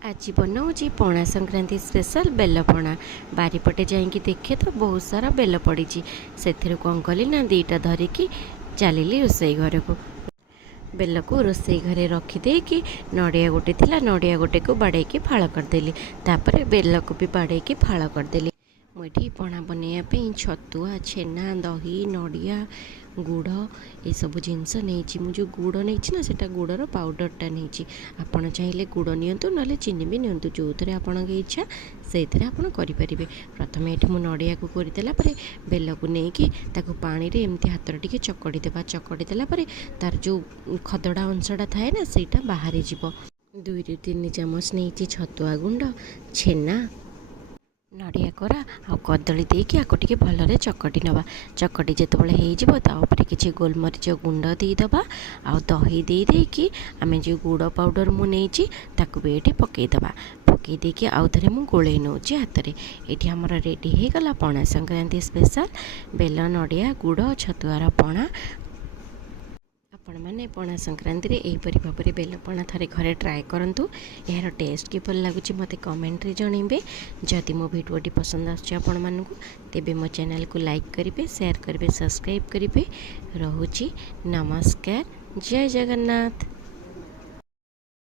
आज बनाऊँगी पणा संक्रांति स्पेशल बेलपणा। बारीपटे जाइकी देखे तो बहुत सारा बेल पड़ी से कौन कली ना दीटा धरिकी चलिली रोसई घर को। बेल को रोसई घरे रखिदे कि नड़िया गोटे थिला, नड़िया गोटे को बाड़े फाड़ करदेली। तापर बेल को भी बाड़े फाड़ करदेली। मुझे पणा बनवाई छतुआ, छेना, दही, नड़िया, गुड़ ये सब जिनस नहीं। मुझे गुड़ नहीं ना से गुड़र पाउडरटा नहीं। आपड़ चाहिए गुड़ नियंतु ना चीनी भी नियंतु, जो थे आपण इच्छा से करें। प्रथम ये मुझे नड़िया को करदेला बेल को लेकिन पानी रे एमती हाथ टे चकड़ी देवा। चकड़ी देला तार जो खदड़ा अंशटा थाए ना सेटा बाहरी जीव। 2 ରୁ 3 ଚାମଚ नहीं छतुआ गुंड, छेना, नड़िया कोरा आ कदली देकी आको टिके भलरे चकटी नवा। चकटी जेतबेले हेजिबो ता ऊपर किछि गोलमरीच गुंड देदेबा आ दही दे देकी आमे जो गुड़ पाउडर मु नेछि ताकू भी एठी पकई दबा। पकई देकी आउ थरे मु गोळेई नउछि हातरे। एठी हमर रेडी हे गला पणा संक्रांति स्पेशल बेल, नड़िया, गुड़, छतुआर पणा। आपण मैंने पणा संक्रांति रे एहीपरि भाव में बेलपणा थे घरे ट्राए करूँ। यार टेस्ट किपर लगुच मत कमेंट रे जनइबे। जदि मो भिडियोटी पसंद आपण मानकु तेबे मो चैनल को लाइक करेंगे, शेयर करेंगे, सब्सक्राइब करेंगे। रोची नमस्कार, जय जगन्नाथ।